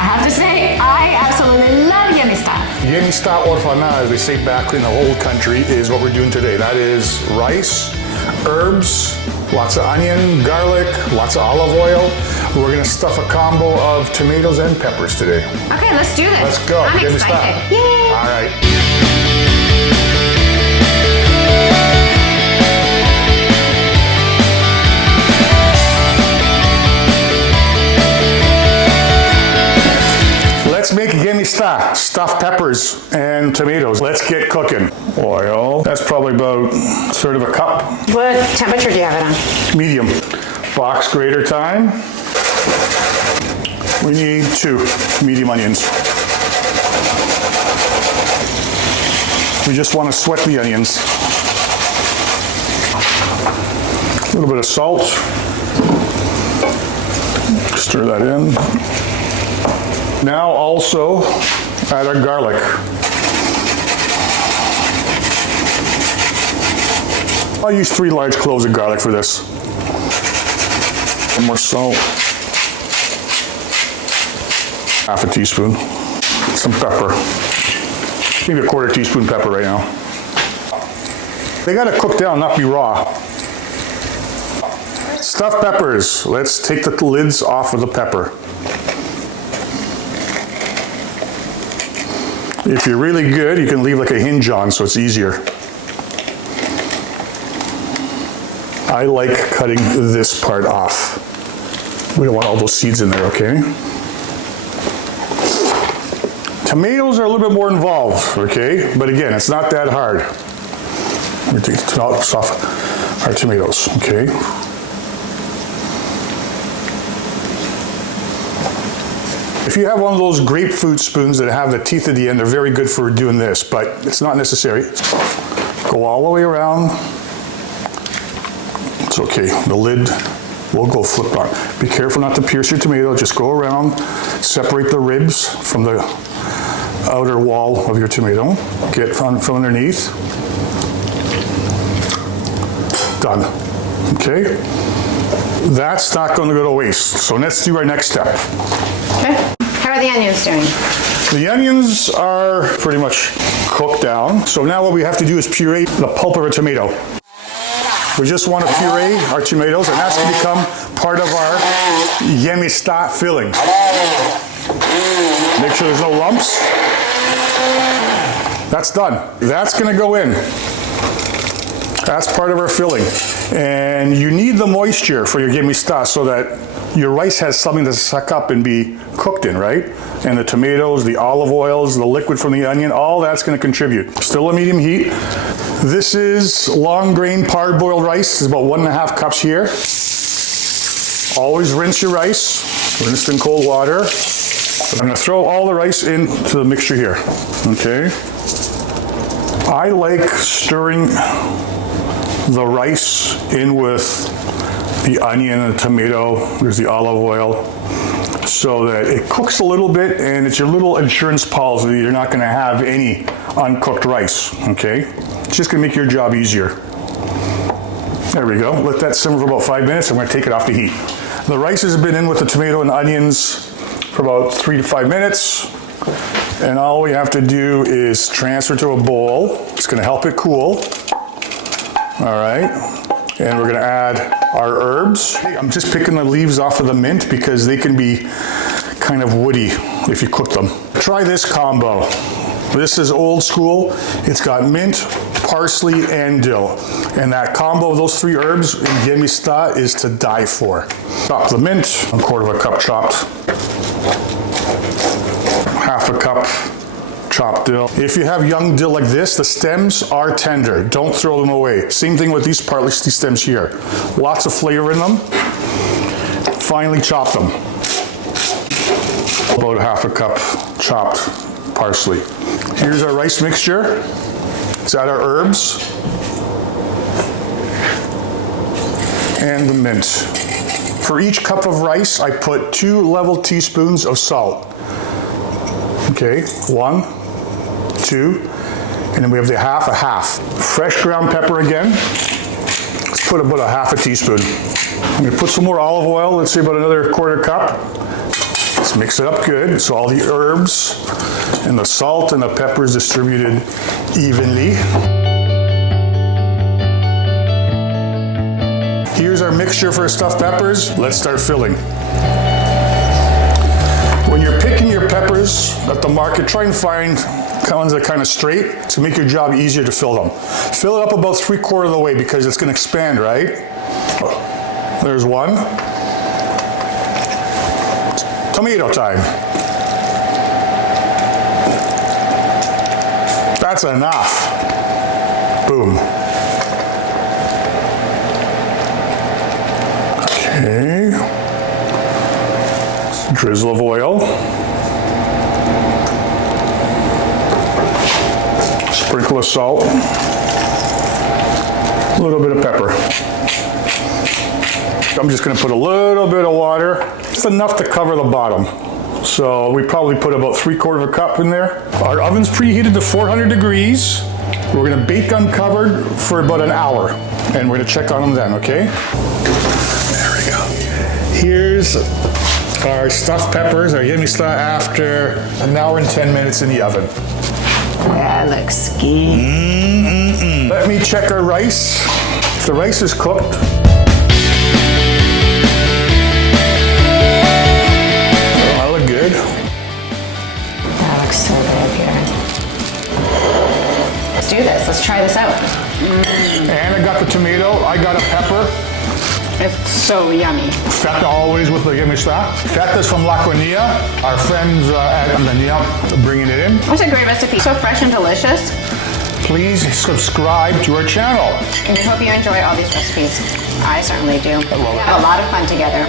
I have to say, I absolutely love Gemista. Γεμιστά orfana, as they say back in the whole country, is what we're doing today. That is rice, herbs, lots of onion, garlic, lots of olive oil. We're gonna stuff a combo of tomatoes and peppers today. Okay, let's do this. Let's go. I'm Gemistá. excited. Yay! All right. Let's make Gemistá, stuffed peppers and tomatoes. Let's get cooking. Oil, that's probably about a third of a cup. What temperature do you have it on? Medium. Box grater time. We need 2 medium onions. We just want to sweat the onions. A little bit of salt. Stir that in. Now also add our garlic. I'll use 3 large cloves of garlic for this. Some more salt. Half a teaspoon. Some pepper. Maybe a 1/4 teaspoon pepper right now. They gotta cook down, not be raw. Stuffed peppers. Let's take the lids off of the pepper. If you're really good, you can leave like a hinge on so it's easier. I like cutting this part off. We don't want all those seeds in there, okay? Tomatoes are a little bit more involved, okay? But again, it's not that hard. We take the tops off our tomatoes, okay? If you have one of those grapefruit spoons that have the teeth at the end, they're very good for doing this, but it's not necessary. Go all the way around. It's okay, the lid will go flip on. Be careful not to pierce your tomato, just go around, separate the ribs from the outer wall of your tomato. Get from underneath. Done, okay? That's not gonna go to waste, so let's do our next step. Okay. How are the onions doing? The onions are pretty much cooked down. So now what we have to do is puree the pulp of a tomato. We just want to puree our tomatoes, and that's going to become part of our Gemistá filling. Make sure there's no lumps. That's done. That's going to go in. That's part of our filling. And you need the moisture for your Gemistá so that your rice has something to suck up and be cooked in, right? And the tomatoes, the olive oils, the liquid from the onion, all that's going to contribute. Still a medium heat. This is long grain parboiled rice. It's about 1.5 cups here. Always rinse your rice. Rinsed in cold water. I'm going to throw all the rice into the mixture here. Okay. I like stirring the rice in with the onion and the tomato, there's the olive oil, so that it cooks a little bit and it's your little insurance policy. You're not going to have any uncooked rice, okay? It's just going to make your job easier. There we go. Let that simmer for about 5 minutes. I'm going to take it off the heat. The rice has been in with the tomato and onions for about 3 to 5 minutes. And all we have to do is transfer to a bowl. It's going to help it cool. All right. And we're gonna add our herbs. I'm just picking the leaves off of the mint because they can be kind of woody if you cook them. Try this combo. This is old school. It's got mint, parsley, and dill. And that combo of those 3 herbs in Gemistá is to die for. Chop the mint, 1/4 cup chopped. 1/2 cup chopped dill. If you have young dill like this, the stems are tender. Don't throw them away. Same thing with these parsley stems here. Lots of flavor in them. Finely chop them. About 1/2 cup chopped parsley. Here's our rice mixture. Let's add our herbs. And the mint. For each cup of rice, I put 2 level teaspoons of salt. Okay, 1, 2, and then we have the half, a half. Fresh ground pepper again. Let's put about 1/2 teaspoon. I'm gonna put some more olive oil, let's say about another 1/4 cup. Let's mix it up good so all the herbs and the salt and the pepper is distributed evenly. Here's our mixture for stuffed peppers. Let's start filling. When you're picking your peppers at the market, try and find ones that are kind of straight to make your job easier to fill them. Fill it up about 3/4 of the way because it's going to expand, right? There's one. Tomato time. That's enough. Boom. Okay. Drizzle of oil. Sprinkle of salt. A little bit of pepper. I'm just going to put a little bit of water, just enough to cover the bottom. So we probably put about 3/4 of a cup in there. Our oven's preheated to 400 degrees. We're going to bake uncovered for about an hour, and we're going to check on them then, okay? There we go. Here's our stuffed peppers, our Gemista, after an hour and 10 minutes in the oven. That looks good. Let me check our rice. If the rice is cooked, that look good. That looks so good here. Let's do this. Let's try this out. And I got the tomato. I got a pepper. It's so yummy. Feta always with the Gemista. Feta's from Laconia. Our friends at Laconia bringing it in. That's a great recipe. So fresh and delicious. Please subscribe to our channel. And we hope you enjoy all these recipes. I certainly do. I love it. We have a lot of fun together.